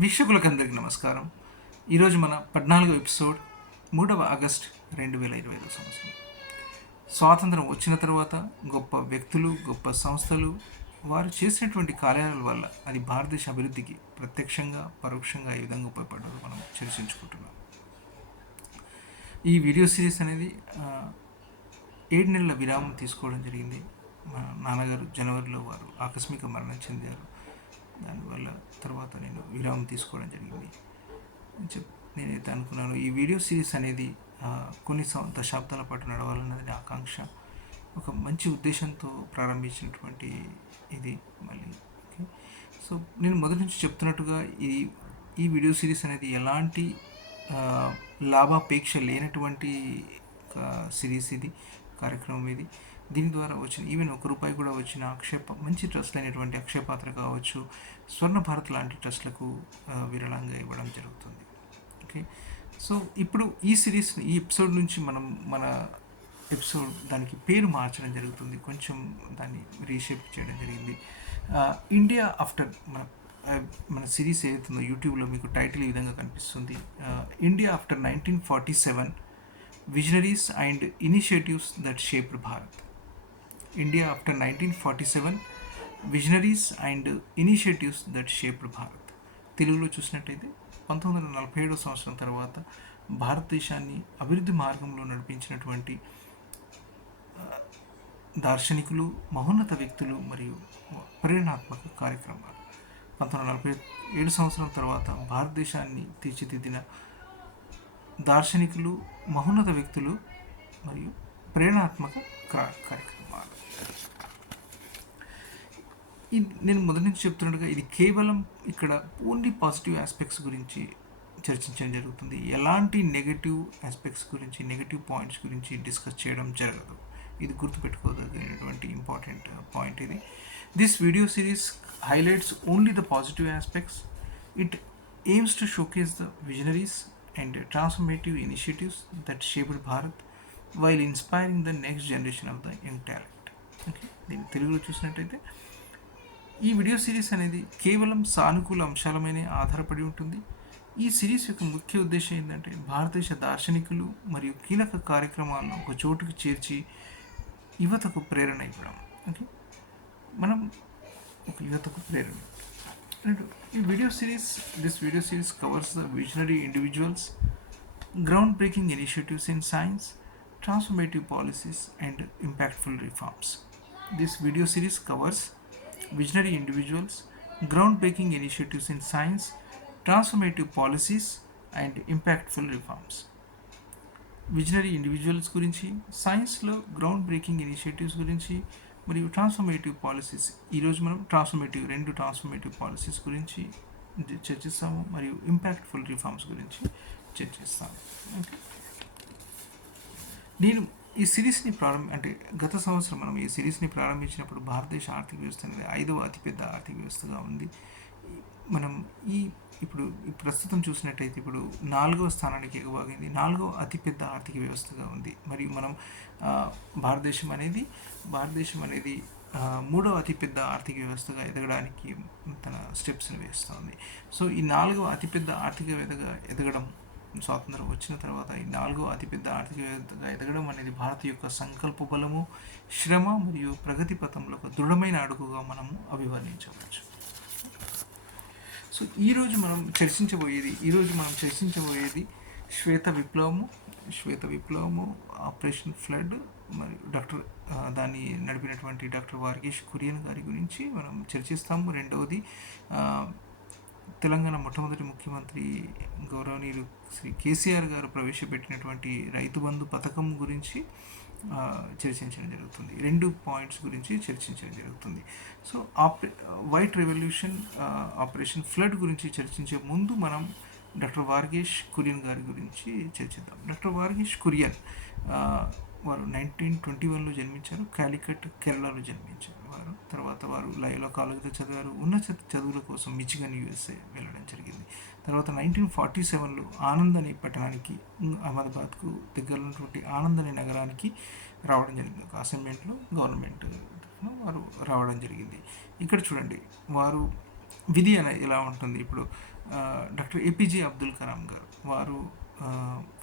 వీక్షకులకు అందరికీ నమస్కారం. ఈరోజు మన 14వ ఎపిసోడ్ 3వ ఆగస్ట్ 2025 సంవత్సరం. స్వాతంత్రం వచ్చిన తర్వాత గొప్ప వ్యక్తులు, గొప్ప సంస్థలు వారు చేసినటువంటి కార్యాల వల్ల అది భారతదేశ అభివృద్ధికి ప్రత్యక్షంగా, పరోక్షంగా ఏ విధంగా ఉపయోగపడ్డారో మనం చర్చించుకుంటున్నాం. ఈ వీడియో సిరీస్ అనేది 7 నెలల విరామం తీసుకోవడం జరిగింది. మా నాన్నగారు జనవరిలో వారు ఆకస్మిక మరణం చెందారు. దానివల్ల తర్వాత నేను విరామం తీసుకోవడం జరిగింది. నేనైతే అనుకున్నాను ఈ వీడియో సిరీస్ అనేది కొన్ని దశాబ్దాల పాటు నడవాలన్నది నా ఆకాంక్ష. ఒక మంచి ఉద్దేశంతో ప్రారంభించినటువంటి ఇది మళ్ళీ ఓకే. సో నేను మొదటి నుంచి చెప్తున్నట్టుగా ఈ వీడియో సిరీస్ అనేది ఎలాంటి లాభాపేక్ష లేనటువంటి సిరీస్ ఇది, కార్యక్రమం ఇది. దీని ద్వారా వచ్చిన ఈవెన్ ₹1 కూడా వచ్చిన మంచి ట్రస్ట్లు అయినటువంటి అక్షయపాత్ర కావచ్చు, స్వర్ణ భారత్ లాంటి ట్రస్ట్లకు విరాళంగా ఇవ్వడం జరుగుతుంది. ఓకే. సో ఇప్పుడు ఈ సిరీస్ ఈ ఎపిసోడ్ నుంచి మన ఎపిసోడ్ దానికి పేరు మార్చడం జరుగుతుంది, కొంచెం దాన్ని రీషేప్ చేయడం జరిగింది. ఇండియా ఆఫ్టర్ మన సిరీస్ ఏదైతుందో యూట్యూబ్లో మీకు టైటిల్ ఈ విధంగా కనిపిస్తుంది. India after 1947 visionaries and initiatives that shaped Bharat. India after 1947 visionaries and initiatives that shaped Bharat. తెలుగులో చూసినట్టయితే 1947 సంవత్సరం తర్వాత భారతదేశాన్ని అభివృద్ధి మార్గంలో నడిపించినటువంటి దార్శనికులు, మహోన్నత వ్యక్తులు మరియు ప్రేరణాత్మక కార్యక్రమాలు. 1947 సంవత్సరం తర్వాత భారతదేశాన్ని తీర్చిదిద్దిన దార్శనికులు, మహోన్నత వ్యక్తులు మరియు ప్రేరణాత్మక కార్యక్రమాలు. నేను మొదటి నుంచి చెప్తున్నట్టుగా ఇది కేవలం ఇక్కడ ఓన్లీ పాజిటివ్ ఆస్పెక్ట్స్ గురించి చర్చించడం జరుగుతుంది. ఎలాంటి నెగటివ్ ఆస్పెక్ట్స్ గురించి, నెగటివ్ పాయింట్స్ గురించి డిస్కస్ చేయడం జరగదు. ఇది గుర్తుపెట్టుకోదగినటువంటి ఇంపార్టెంట్ పాయింట్ ఇది. This video series highlights only the positive aspects. It AIIMS to showcase the visionaries and transformative initiatives that shaped Bharat while inspiring the next generation of the young talent. Okay. దీన్ని తెలుగులో చూసినట్టయితే ఈ video series అనేది కేవలం సానుకూల అంశాలమైనే ఆధారపడి ఉంటుంది. ఈ సిరీస్ యొక్క ముఖ్య ఉద్దేశం ఏంటంటే భారతదేశ దార్శనికులు మరియు కీలక కార్యక్రమాలను ఒక చోటుకు చేర్చి యువతకు ప్రేరణ ఇవ్వడం. ఓకే. మనం ఒక యువతకు ప్రేరణ. This video series covers the visionary individuals, ground breaking initiatives in science, transformative policies and impactful reforms. This video series covers visionary individuals, groundbreaking initiatives in science, transformative policies and impactful reforms. Visionary individuals గురించి, సైన్స్లో ground breaking initiatives గురించి మరియు transformative policies. ఈరోజు మనం రెండు transformative policies గురించి చర్చిస్తాము మరియు ఇంపాక్ట్ఫుల్ రిఫార్మ్స్ గురించి చర్చిస్తాము. ఓకే. నేను ఈ సిరీస్ని గత సంవత్సరం మనం ఈ సిరీస్ని ప్రారంభించినప్పుడు భారతదేశ ఆర్థిక వ్యవస్థ అనేది 5వ అతిపెద్ద ఆర్థిక వ్యవస్థగా ఉంది. మనం ఇప్పుడు ప్రస్తుతం చూసినట్టయితే ఇప్పుడు 4వ స్థానానికి ఎగబాగింది, 4వ అతిపెద్ద ఆర్థిక వ్యవస్థగా ఉంది. మరియు మనం భారతదేశం అనేది 3వ అతిపెద్ద ఆర్థిక వ్యవస్థగా ఎదగడానికి తన స్టెప్స్ని వేస్తుంది. సో ఈ 4వ అతిపెద్ద ఆర్థిక వ్యవస్థగా ఎదగడం, స్వాతంత్రం వచ్చిన తర్వాత ఈ 4వ అతిపెద్ద ఆర్థిక వ్యవస్థగా ఎదగడం అనేది భారత్ యొక్క సంకల్ప బలము, శ్రమ మరియు ప్రగతి పథంలో ఒక దృఢమైన అడుగుగా మనము అభివర్ణించవచ్చు. సో ఈరోజు మనం చర్చించబోయేది శ్వేత విప్లవము, ఆపరేషన్ ఫ్లడ్ మరియు దాన్ని నడిపినటువంటి డాక్టర్ వర్గీస్ కురియన్ గారి గురించి మనం చర్చిస్తాము. రెండవది తెలంగాణ మొట్టమొదటి ముఖ్యమంత్రి గౌరవనీయులు శ్రీ కేసీఆర్ గారు ప్రవేశపెట్టినటువంటి రైతు బంధు పథకం గురించి చర్చించడం జరుగుతుంది. 2 పాయింట్స్ గురించి చర్చించడం జరుగుతుంది. So white revolution, operation flood గురించి చర్చించే ముందు మనం డాక్టర్ వర్గీస్ కురియన్ గారి గురించి చర్చిద్దాం. డాక్టర్ వర్గీస్ కురియన్ వారు 1921లో జన్మించారు. కాలికట్, కేరళలో జన్మించారు. తర్వాత వారు లయోలా కాలేజీలో చదివారు. ఉన్నత చదువుల కోసం మిచిగన్ USA వెళ్ళడం జరిగింది. తర్వాత 1947లో ఆనంద్ అనే పట్టణానికి, అహ్మదాబాద్కు దగ్గరలో ఉన్నటువంటి ఆనంద్ అనే నగరానికి రావడం జరిగింది. ఒక అసైన్మెంట్లో గవర్నమెంట్ వారు రావడం జరిగింది. ఇక్కడ చూడండి, వారు విధి అనేది ఎలా ఉంటుంది ఇప్పుడు. డాక్టర్ ఏపీజే అబ్దుల్ కలాం గారు వారు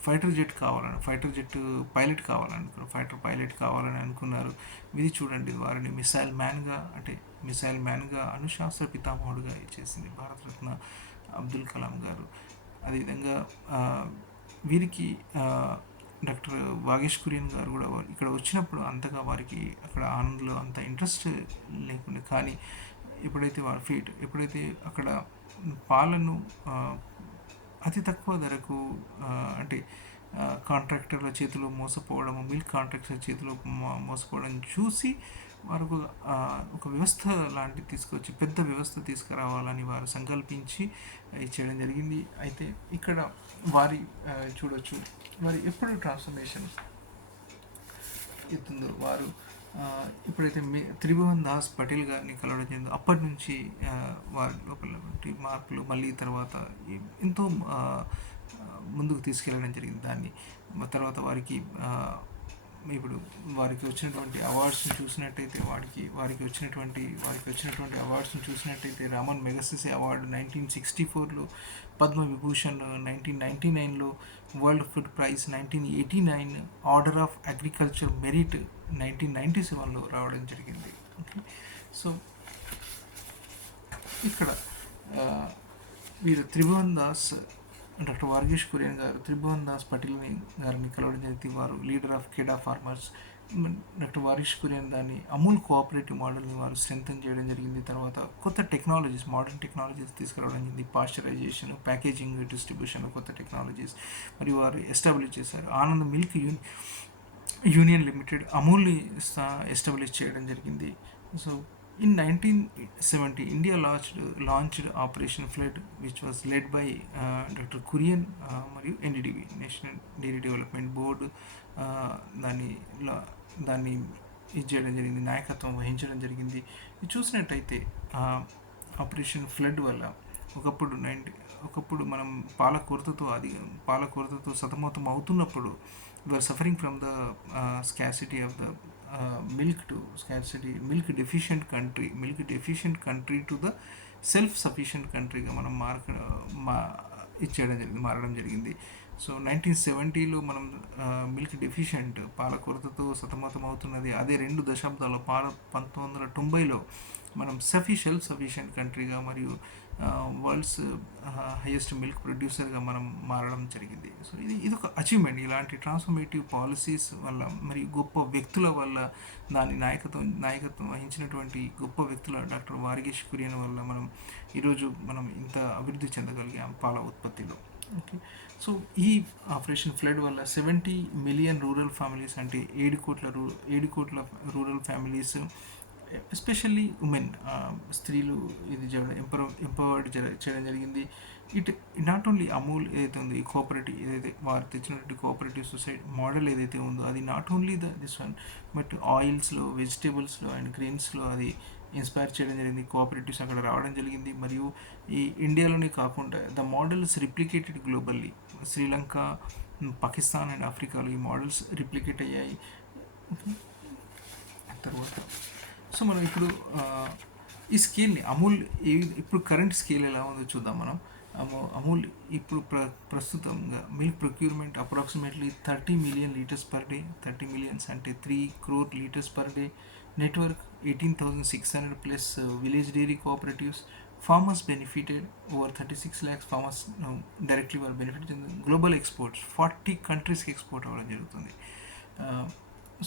ఫైటర్ జెట్ కావాలని, ఫైటర్ జెట్ పైలట్ కావాలనుకున్నారు, ఫైటర్ పైలట్ కావాలని అనుకున్నారు. విధి చూడండి వారిని మిసైల్ మ్యాన్గా, అంటే మిసైల్ మ్యాన్గా, అణుశాస్త్ర పితామహుడుగా ఇచ్చేసింది భారతరత్న అబ్దుల్ కలాం గారు. అదేవిధంగా వీరికి డాక్టర్ వాగేష్ కురియన్ గారు కూడా ఇక్కడ వచ్చినప్పుడు అంతగా వారికి అక్కడ ఆనంద్లో అంత ఇంట్రెస్ట్ లేకుండా, కానీ ఎప్పుడైతే వారు ఎప్పుడైతే అక్కడ పాలను అతి తక్కువ ధరకు అంటే కాంట్రాక్టర్ల చేతిలో మోసపోవడం, మిల్క్ కాంట్రాక్టర్ చేతిలో మోసపోవడం చూసి వారు ఒక వ్యవస్థ లాంటి తీసుకొచ్చి పెద్ద వ్యవస్థ తీసుకురావాలని వారు సంకల్పించి చేయడం జరిగింది. అయితే ఇక్కడ వారి చూడొచ్చు వారి ఎప్పుడు ట్రాన్స్ఫర్మేషన్ ఎత్తుందో వారు ఎప్పుడైతే త్రిభువన్ దాస్ పటేల్ గారిని కలవడం జరిగిందో అప్పటి నుంచి వారి లోపల మార్పులు మళ్ళీ తర్వాత ఎంతో ముందుకు తీసుకెళ్ళడం జరిగింది దాన్ని. తర్వాత వారికి ఇప్పుడు వారికి వచ్చినటువంటి అవార్డ్స్ని చూసినట్టయితే వారికి వచ్చినటువంటి అవార్డ్స్ని చూసినట్టయితే రామన్ మెగసెసే అవార్డు 1964లో, పద్మవిభూషణ్ 1999లో, world food prize 1989, order of agriculture merit 1997లో రావడం జరిగింది. ఓకే, సో ఇక్కడ వీరు త్రిభువన్ దాస్, డాక్టర్ వాగేష్ కురియన్ గారు త్రిభువన్ దాస్ పటేల్ గారిని కలవడం జరిగింది. వారు leader of Kheda farmers. Doctor Verghese Kurien దాన్ని అమూల్ కోఆపరేటివ్ మోడల్ని వారు స్ట్రెంథన్ చేయడం జరిగింది. తర్వాత కొత్త టెక్నాలజీస్, మోడర్న్ టెక్నాలజీస్ తీసుకురావడం జరిగింది. పాశ్చరైజేషన్, ప్యాకేజింగ్, డిస్ట్రిబ్యూషన్, కొత్త టెక్నాలజీస్ మరియు వారు ఎస్టాబ్లిష్ చేశారు. ఆనంద్ మిల్క్ యూనియన్ లిమిటెడ్, అమూల్ని ఎస్టాబ్లిష్ చేయడం జరిగింది. So in 1970, India launched Operation Flood, which was led by Dr. Kurian మరియు NDDB, national dairy development board దాన్ని ఇది చేయడం జరిగింది, నాయకత్వం వహించడం జరిగింది. ఇది చూసినట్టయితే ఆపరేషన్ ఫ్లడ్ వల్ల ఒకప్పుడు మనం పాల కొరతతో సతమతం అవుతున్నప్పుడు we're suffering from the scarcity of the milk deficient country to the self sufficient countryగా మనం మారడం జరిగింది. సో 1970లో మనం మిల్క్ డెఫిషియెంట్, పాల కొరతతో సతమతం అవుతున్నది. అదే 2 దశాబ్దాల్లో 1990లో మనం సెల్ఫ్ సఫిషియెంట్ కంట్రీగా మరియు వరల్డ్స్ హైయెస్ట్ మిల్క్ ప్రొడ్యూసర్గా మనం మారడం జరిగింది. సో ఇది ఒక అచీవ్మెంట్. ఇలాంటి ట్రాన్స్ఫర్మేటివ్ పాలసీస్ వల్ల మరియు గొప్ప వ్యక్తుల వల్ల, దాని నాయకత్వం వహించినటువంటి గొప్ప వ్యక్తుల డాక్టర్ వాగేష్ కురియన్ వల్ల ఈరోజు మనం ఇంత అభివృద్ధి చెందగలిగాం పాల ఉత్పత్తిలో. ఓకే, సో ఈ ఆపరేషన్ ఫ్లడ్ వల్ల 70 మిలియన్ రూరల్ ఫ్యామిలీస్, అంటే 7 కోట్ల రూరల్ ఫ్యామిలీస్, ఎస్పెషల్లీ ఉమెన్, స్త్రీలు ఇది ఎంపవర్డ్ చేయడం జరిగింది. ఇట్ నాట్ ఓన్లీ అమూల్ ఏదైతే ఉందో, ఈ కోఆపరేటివ్ ఏదైతే వారు తెచ్చినటువంటి కోఆపరేటివ్ సొసైటీ మోడల్ ఏదైతే ఉందో, అది not only this one, but ఆయిల్స్లో, వెజిటేబుల్స్లో అండ్ గ్రెయిన్స్లో అది ఇన్స్పైర్ చేయడం జరిగింది. కోఆపరేటివ్స్ అక్కడ రావడం జరిగింది. మరియు ఈ ఇండియాలోనే కాకుండా the models replicated globally. Sri Lanka, Pakistan and ఆఫ్రికాలో ఈ మోడల్స్ రిప్లికేట్ అయ్యాయి. తర్వాత సో మనం ఇప్పుడు ఈ స్కేల్ని ఇప్పుడు కరెంట్ స్కేల్ ఎలా ఉందో చూద్దాం మనం. అమూల్ ఇప్పుడు ప్రస్తుతంగా milk procurement approximately 30 million litres per day, 30 millions అంటే 3 crore litres per day. Network 18,600 plus village dairy cooperatives. Farmers benefited over 36 lakhs farmers directly వారు బెనిఫిట్ చెంది. గ్లోబల్ ఎక్స్పోర్ట్స్ 40 కంట్రీస్కి ఎక్స్పోర్ట్ అవ్వడం జరుగుతుంది.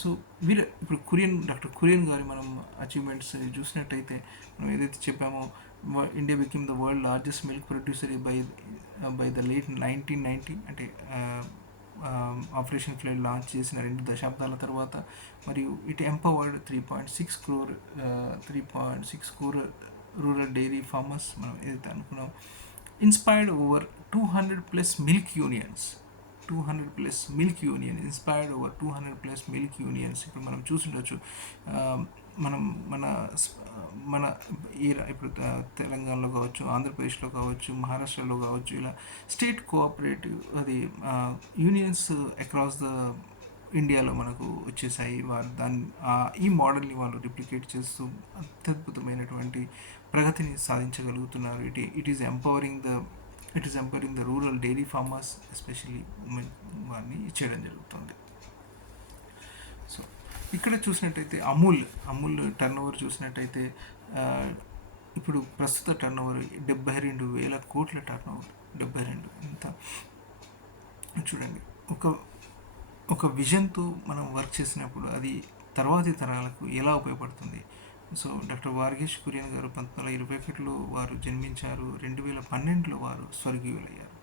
సో ఇప్పుడు డాక్టర్ కురియన్ గారి మనం అచీవ్మెంట్స్ చూసినట్టయితే, మనం ఏదైతే చెప్పామో, India became the world largest milk producer by the late 1990, అంటే ఆపరేషన్ ఫ్లడ్ లాంచ్ చేసిన 2 దశాబ్దాల తర్వాత. మరియు it empowered 3.6 crore rural dairy farmers. మనం ఏదైతే అనుకున్నాం, inspired over 200 plus milk unions, inspired over 200 plus milk unions. ఇప్పుడు మనం చూసిండొచ్చు, మన ఇప్పుడు తెలంగాణలో కావచ్చు, ఆంధ్రప్రదేశ్లో కావచ్చు, మహారాష్ట్రలో కావచ్చు, ఇలా state cooperative unions across the ఇండియాలో మనకు వచ్చేసాయి. వారు ఈ మోడల్ని వాళ్ళు రిప్లికేట్ చేస్తూ అత్యద్భుతమైనటువంటి ప్రగతిని సాధించగలుగుతున్నారు. It is empowering the rural dairy farmers, especially women వారిని చేయడం జరుగుతుంది. సో ఇక్కడ చూసినట్టయితే అమూల్ టర్న్ ఓవర్ చూసినట్టయితే ఇప్పుడు ప్రస్తుత టర్న్ ఓవర్ 72,000 కోట్ల టర్న్ ఓవర్. 72 ఎంత చూడండి. ఒక ఒక విజన్తో మనం వర్క్ చేసినప్పుడు అది తర్వాతి తరాలకు ఎలా ఉపయోగపడుతుంది. సో డాక్టర్ వార్గేష్ కురియన్ గారు 1921లో వారు జన్మించారు. 2012లో వారు స్వర్గీయులయ్యారు.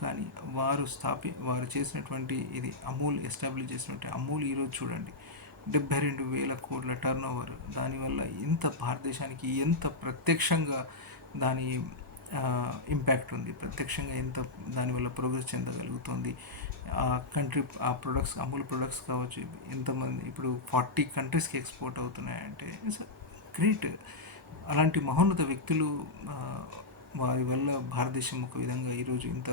కానీ వారు చేసినటువంటి ఇది అమూల్ ఎస్టాబ్లిష్ చేసినటువంటి అమూల్ ఈరోజు చూడండి 72,000 కోట్ల టర్న్ ఓవర్. దానివల్ల ఎంత భారతదేశానికి ఎంత ప్రత్యక్షంగా దాని ఇంపాక్ట్ ఉంది, ప్రత్యక్షంగా ఎంత దానివల్ల ప్రోగ్రెస్ చెందగలుగుతుంది. ఆ ప్రొడక్ట్స్, అమూల్ ప్రొడక్ట్స్ కావచ్చు, ఎంతమంది ఇప్పుడు 40 కంట్రీస్కి ఎక్స్పోర్ట్ అవుతున్నాయంటే ఇట్స్ గ్రేట్. అలాంటి మహోన్నత వ్యక్తులు వారి వల్ల భారతదేశం ఒక విధంగా ఈరోజు ఇంత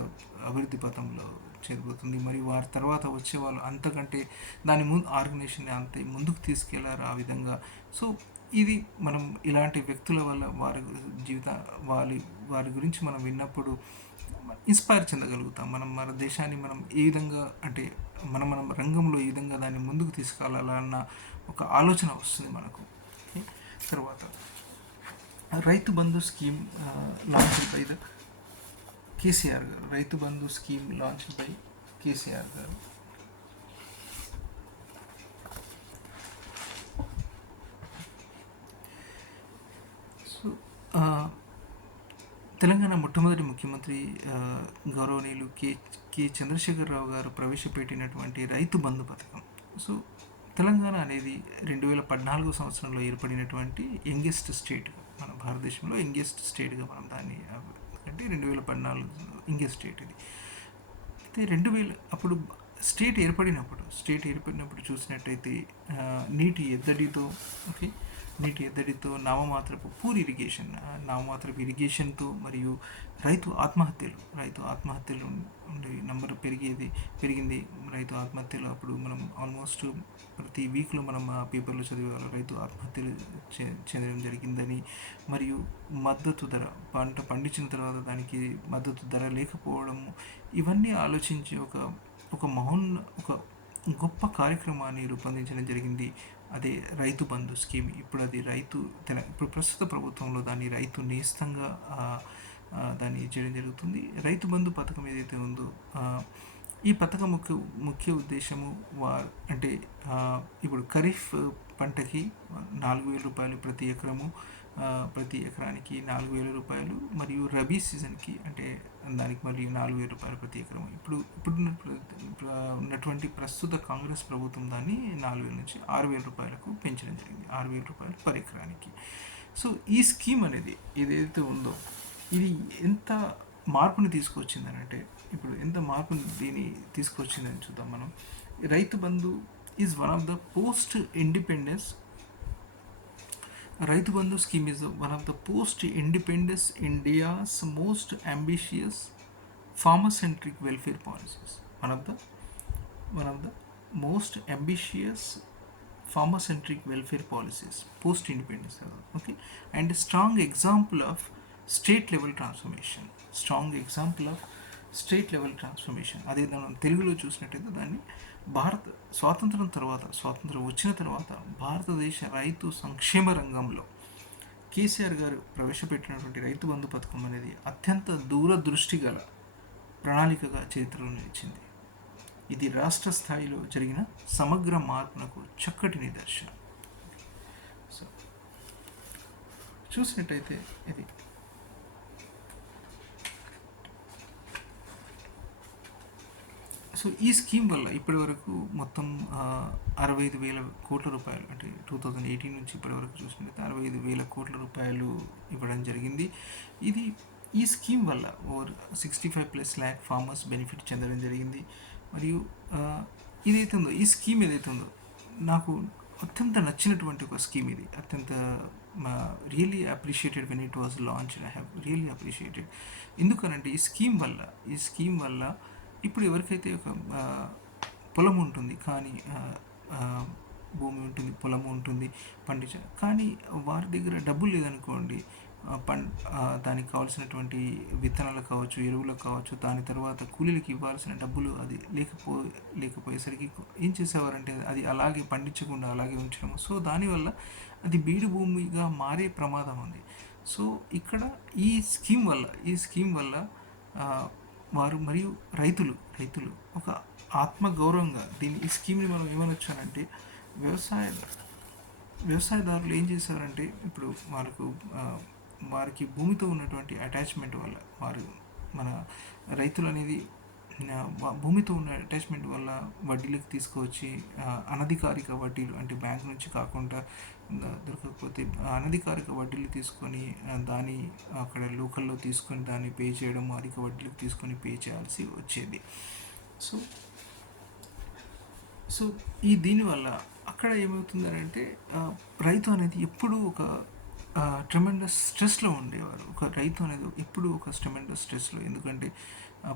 అభివృద్ధి పథంలో చేరిపోతుంది. మరియు వారి తర్వాత వచ్చే వాళ్ళు అంతకంటే దాని ముందు ఆర్గనైజేషన్ అంత ముందుకు తీసుకెళ్లారు ఆ విధంగా. సో ఇది మనం ఇలాంటి వ్యక్తుల వల్ల వారి గురించి మనం విన్నప్పుడు ఇన్స్పైర్ చెందగలుగుతాం. మన దేశాన్ని మనం ఏ విధంగా అంటే మనం రంగంలో ఏ విధంగా దాన్ని ముందుకు తీసుకెళ్ళాలన్న ఒక ఆలోచన వస్తుంది మనకు. తర్వాత Rythu Bandhu scheme launch by the KCR garu. Rythu Bandhu scheme launch by KCR garu. So Telangana మొట్టమొదటి ముఖ్యమంత్రి గౌరవనీయులు కె చంద్రశేఖరరావు గారు ప్రవేశపెట్టినటువంటి రైతు బంధు పథకం. సో తెలంగాణ అనేది 2014 సంవత్సరంలో ఏర్పడినటువంటి యంగెస్ట్ స్టేట్, మన భారతదేశంలో యంగెస్ట్ స్టేట్గా మనం దాన్ని, అంటే 2014 యంగెస్ట్ స్టేట్ ఇది. అయితే 2000 అప్పుడు స్టేట్ ఏర్పడినప్పుడు చూసినట్టయితే నీటి ఎద్దడితో నామమాత్రపు నామమాత్రపు ఇరిగేషన్తో మరియు రైతు ఆత్మహత్యలు ఉండే నంబర్ పెరిగింది. రైతు ఆత్మహత్యలు అప్పుడు మనం ఆల్మోస్ట్ ప్రతి వీక్లో మనం ఆ పేపర్లో చదివేవాళ్ళం రైతు ఆత్మహత్యలు చెందడం జరిగిందని. మరియు మద్దతు ధర, పంట పండించిన తర్వాత దానికి మద్దతు ధర లేకపోవడము, ఇవన్నీ ఆలోచించి ఒక గొప్ప కార్యక్రమాన్ని రూపొందించడం జరిగింది. అదే రైతు బంధు స్కీమ్. ఇప్పుడు అది ఇప్పుడు ప్రస్తుత ప్రభుత్వంలో దాన్ని రైతు నేస్తంగా దాన్ని చేయడం జరుగుతుంది. రైతు బంధు పథకం ఏదైతే ఉందో ఈ పథకం ముఖ్య ఉద్దేశము అంటే ఇప్పుడు ఖరీఫ్ పంటకి 4,000 రూపాయలు ప్రతి ఎకరానికి 4,000 రూపాయలు, మరియు రబీ సీజన్కి అంటే దానికి మళ్ళీ 4,000 రూపాయలు ప్రతి ఎకరం. ఇప్పుడు ఉన్నటువంటి ప్రస్తుత కాంగ్రెస్ ప్రభుత్వం దాన్ని 4,000 నుంచి 6,000 రూపాయలకు పెంచడం జరిగింది. 6,000 రూపాయలు పర్ ఎకరానికి. సో ఈ స్కీమ్ అనేది ఏదైతే ఉందో ఇది ఎంత మార్పుని తీసుకొచ్చిందని అంటే, ఇప్పుడు ఎంత మార్పుని దీన్ని తీసుకొచ్చిందని చూద్దాం మనం. Rythu Bandhu is one of the Rythu Bandhu scheme is one of the post-independence India's most ambitious farmer-centric welfare policies. One of the most ambitious farmer-centric welfare policies post-independence. Okay, and a strong example of state-level transformation. అదే మనం తెలుగులో చూసినట్టయితే దాన్ని స్వాతంత్రం వచ్చిన తర్వాత భారతదేశ రైతు సంక్షేమ రంగంలో కేసీఆర్ గారు ప్రవేశపెట్టినటువంటి రైతు బంధు పథకం అనేది అత్యంత దూరదృష్టి గల ప్రణాళికగా చరిత్రలో నిలిచింది. ఇది రాష్ట్ర స్థాయిలో జరిగిన సమగ్ర మార్పునకు చక్కటి నిదర్శనం. సో చూసినట్టయితే ఇది సో ఈ స్కీమ్ వల్ల ఇప్పటి వరకు మొత్తం 65,000 కోట్ల రూపాయలు, అంటే 2018 నుంచి ఇప్పటి వరకు చూసినట్లయితే 65,000 కోట్ల రూపాయలు ఇవ్వడం జరిగింది. ఈ స్కీమ్ వల్ల ఓవర్ 65+ lakh ఫార్మర్స్ బెనిఫిట్ చెందడం జరిగింది. మరియు ఈ స్కీమ్ ఏదైతే ఉందో నాకు అత్యంత నచ్చినటువంటి ఒక స్కీమ్ ఇది. అత్యంత really appreciated when it was launched. I have really appreciated. ఎందుకనంటే ఈ స్కీమ్ వల్ల ఇప్పుడు ఎవరికైతే ఒక పొలం ఉంటుంది, కానీ భూమి ఉంటుంది, పొలం ఉంటుంది, కానీ వారి దగ్గర డబ్బులు లేదనుకోండి, దానికి కావాల్సినటువంటి విత్తనాలు కావచ్చు, ఎరువులకు కావచ్చు, దాని తర్వాత కూలీలకు ఇవ్వాల్సిన డబ్బులు అది లేకపోయేసరికి ఏం చేసేవారంటే అది అలాగే పండించకుండా అలాగే ఉంచడం. సో దానివల్ల అది బీడు భూమిగా మారే ప్రమాదం ఉంది. సో ఇక్కడ ఈ స్కీమ్ వల్ల ఆ, వారు మరియు రైతులు ఒక ఆత్మగౌరవంగా ఈ స్కీమ్ని మనం ఏమనొచ్చానంటే వ్యవసాయ వ్యవసాయదారులు ఏం చేశారంటే ఇప్పుడు ఆ, వారికి భూమితో ఉన్నటువంటి అటాచ్మెంట్ వల్ల మన రైతులు అనేది భూమితో ఉన్న అటాచ్మెంట్ వల్ల వడ్డీలకు తీసుకువచ్చి అనధికారిక వడ్డీలు అంటే బ్యాంక్ నుంచి కాకుండా దొరకకపోతే అనధికారిక వడ్డీలు తీసుకొని దాన్ని అక్కడ లోకల్లో తీసుకొని దాన్ని పే చేయడం, అధిక వడ్డీలకు తీసుకొని పే చేయాల్సి వచ్చేది. సో సో దీనివల్ల అక్కడ ఏమవుతుందంటే రైతు అనేది ఎప్పుడూ ఒక ట్రెమెండస్ స్ట్రెస్లో ఉండేవారు. ఒక రైతు అనేది ఎప్పుడూ ఒక ట్రెమెండస్ స్ట్రెస్లో. ఎందుకంటే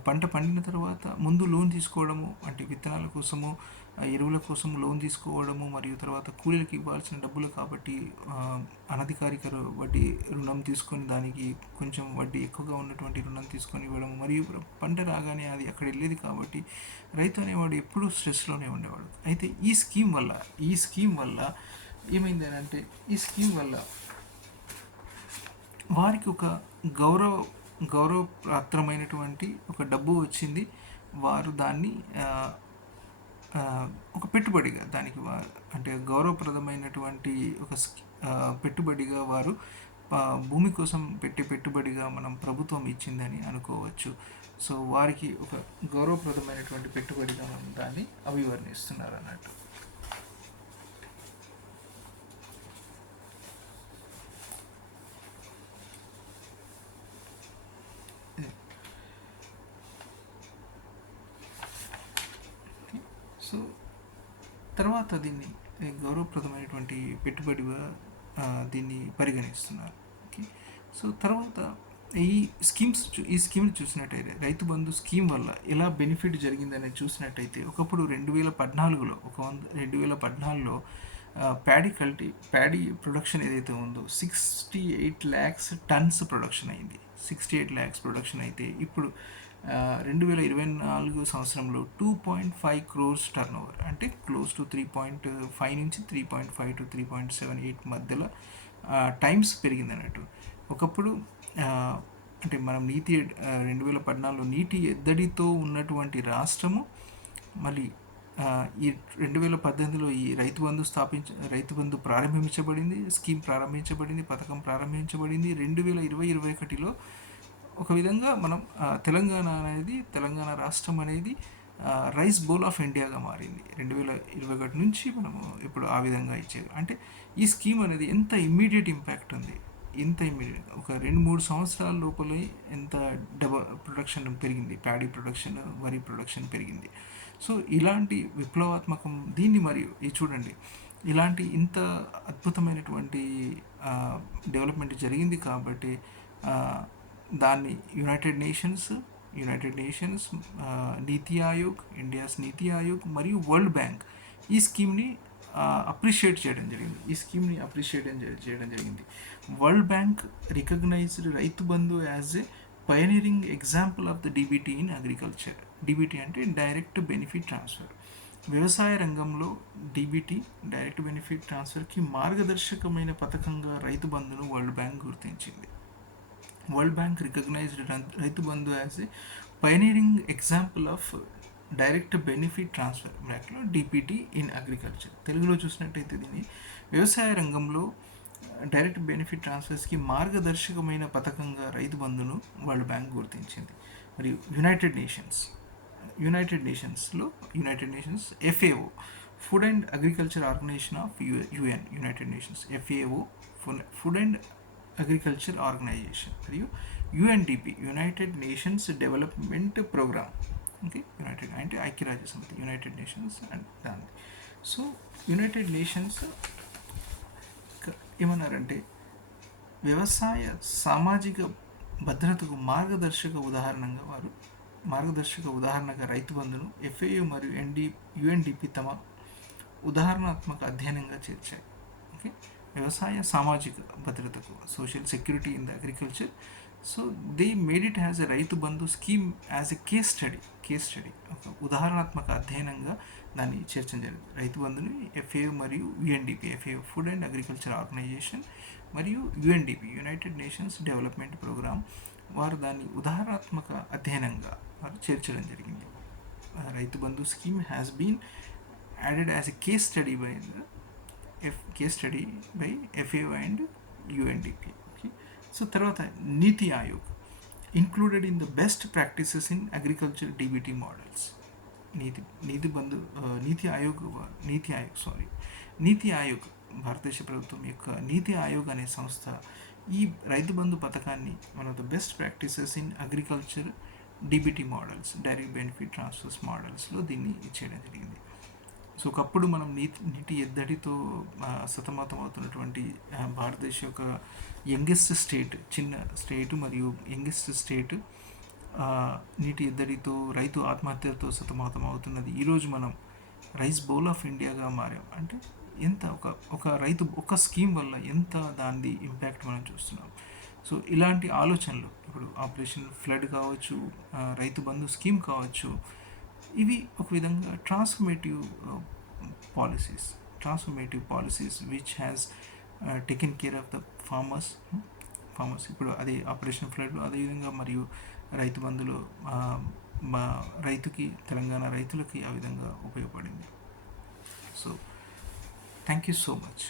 పంట పండిన తర్వాత ముందు లోన్ తీసుకోవడము, అంటే విత్తనాల కోసము, ఎరువుల కోసం లోన్ తీసుకోవడము, మరియు తర్వాత కూలీలకు ఇవ్వాల్సిన డబ్బులు కాబట్టి అనధికారిక వడ్డీ రుణం తీసుకొని దానికి కొంచెం వడ్డీ ఎక్కువగా ఉన్నటువంటి రుణం తీసుకొని ఇవ్వడం, మరియు పంట రాగానే అది అక్కడ వెళ్ళేది కాబట్టి రైతు అనేవాడు ఎప్పుడూ స్ట్రెస్లోనే ఉండేవాడు. అయితే ఈ స్కీమ్ వల్ల ఏమైంది అంటే ఈ స్కీమ్ వల్ల వారికి ఒక గౌరవప్రాప్తమైనటువంటి ఒక డబ్బు వచ్చింది. వారు దాన్ని ఒక పెట్టుబడిగా దానికి అంటే గౌరవప్రదమైనటువంటి ఒక పెట్టుబడిగా వారు భూమి కోసం పెట్టే పెట్టుబడిగా మనం ప్రభుత్వం ఇచ్చిందని అనుకోవచ్చు. సో వారికి ఒక గౌరవప్రదమైనటువంటి పెట్టుబడిగా మనం దాన్ని అభివర్ణిస్తున్నారు అన్నట్టు. సో తర్వాత దీన్ని గౌరవప్రదమైనటువంటి పెట్టుబడిగా దీన్ని పరిగణిస్తున్నారు. ఓకే. సో తర్వాత ఈ స్కీమ్ని చూసినట్టయితే రైతు బంధు స్కీమ్ వల్ల ఎలా బెనిఫిట్ జరిగిందని చూసినట్టయితే ఒకప్పుడు 2014లో ప్యాడీ ప్రొడక్షన్ ఏదైతే ఉందో 68 lakhs tons ప్రొడక్షన్ అయింది. 68 lakhs ప్రొడక్షన్ అయితే ఇప్పుడు 2024 సంవత్సరంలో 2.5 crores టర్న్ ఓవర్, అంటే క్లోజ్ టు 3.5 నుంచి 3.5 to 3.78 మధ్యలో టైమ్స్ పెరిగింది అన్నట్టు. ఒకప్పుడు అంటే మనం 2014లో నీటి ఎద్దడితో ఉన్నటువంటి రాష్ట్రము మళ్ళీ ఈ 2018లో ఈ రైతు బంధు ప్రారంభించబడింది, స్కీమ్ ప్రారంభించబడింది, పథకం ప్రారంభించబడింది. 2021లో ఒక విధంగా మనం తెలంగాణ రాష్ట్రం అనేది రైస్ బౌల్ ఆఫ్ ఇండియాగా మారింది. 2021 నుంచి మనము ఇప్పుడు ఆ విధంగా ఇచ్చేది. అంటే ఈ స్కీమ్ అనేది ఎంత ఇమ్మీడియట్ ఇంపాక్ట్ ఉంది, ఒక 2-3 సంవత్సరాల లోపలే ఎంత ప్రొడక్షన్ పెరిగింది, ప్యాడీ ప్రొడక్షన్, వరి ప్రొడక్షన్ పెరిగింది. సో ఇలాంటి విప్లవాత్మకం దీన్ని మరియు చూడండి ఇలాంటి ఇంత అద్భుతమైనటువంటి డెవలప్మెంట్ జరిగింది కాబట్టి దాన్ని యునైటెడ్ నేషన్స్, నీతి ఆయోగ్, ఇండియాస్ నీతి ఆయోగ్ మరియు వరల్డ్ బ్యాంక్ ఈ స్కీమ్ని అప్రిషియేట్ చేయడం జరిగింది. World bank recognized Rythu Bandhu as a pioneering example of the DBT in agriculture. DBT అంటే డైరెక్ట్ బెనిఫిట్ ట్రాన్స్ఫర్. వ్యవసాయ రంగంలో డిబిటీ, డైరెక్ట్ బెనిఫిట్ ట్రాన్స్ఫర్కి మార్గదర్శకమైన పథకంగా రైతు బంధును వరల్డ్ బ్యాంక్ గుర్తించింది. World bank recognized Rythu Bandhu as a pioneering example of direct benefit transfer, బ్రాకెట్లో DBT in agriculture. తెలుగులో చూసినట్టయితే దీన్ని వ్యవసాయ రంగంలో డైరెక్ట్ బెనిఫిట్ ట్రాన్స్ఫర్స్కి మార్గదర్శకమైన పథకంగా రైతు బంధును వరల్డ్ బ్యాంక్ గుర్తించింది. మరియు United Nations FAO, food and agriculture organization of UN, United Nations FAO, food and agriculture organization, మరియు UNDP, United nations development programme. Okay, United అంటే ఐక్యరాజ్య సమితి, యునైటెడ్ నేషన్స్ అండ్ దాన్ని. సో యునైటెడ్ నేషన్స్ ఏమన్నారంటే వ్యవసాయ సామాజిక భద్రతకు మార్గదర్శక ఉదాహరణగా రైతు బంధును FAO మరియు UNDP తమ ఉదాహరణాత్మక అధ్యయనంగా చేర్చాయి. ఓకే, వ్యవసాయ సామాజిక భద్రతకు, social security in the agriculture. So they made it has a Rythu Bandhu scheme as a case study ఒక ఉదాహరణాత్మక అధ్యయనంగా దాన్ని చేర్చడం జరిగింది. రైతు బంధుని ఎఫ్ఏఓ మరియు UNDP, FAO food and agriculture organization మరియు UNDP, united nations development programme, వారు దాన్ని ఉదాహరణాత్మక అధ్యయనంగా వారు చేర్చడం జరిగింది. Rythu Bandhu scheme has been added as a case study by FAO and UNDP. Okay. So తర్వాత NITI Aayog included in the best practices in agriculture DBT models. నీతి ఆయోగ్ భారతదేశ ప్రభుత్వం యొక్క నీతి ఆయోగ్ అనే సంస్థ ఈ రైతు బంధు పథకాన్ని one of the best practices in agriculture DBT models, direct benefit transfers మోడల్స్లో దీన్ని ఇచ్చేయడం జరిగింది. సో ఒకప్పుడు మనం నీటి ఎద్దడితో సతమతం అవుతున్నటువంటి భారతదేశ యొక్క యంగెస్ట్ స్టేట్, చిన్న స్టేట్ మరియు యంగెస్ట్ స్టేట్ నీటి ఎద్దడితో, రైతు ఆత్మహత్యలతో సతమతం అవుతున్నది. ఈరోజు మనం రైస్ బౌల్ ఆఫ్ ఇండియాగా మారాం. అంటే ఎంత ఒక రైతు ఒక స్కీమ్ వల్ల ఎంత దాని ఇంపాక్ట్ మనం చూస్తున్నాం. సో ఇలాంటి ఆలోచనలు ఇప్పుడు ఆపరేషన్ ఫ్లడ్ కావచ్చు, రైతు బంధు స్కీమ్ కావచ్చు, ఇవి ఒక విధంగా transformative policies which has taken care of the farmers. ఇప్పుడు అది ఆపరేషన్ ఫ్లడ్, అదేవిధంగా మరియు రైతు బంధులు మా రైతుకి, తెలంగాణ రైతులకి ఆ విధంగా ఉపయోగపడింది. So thank you so much.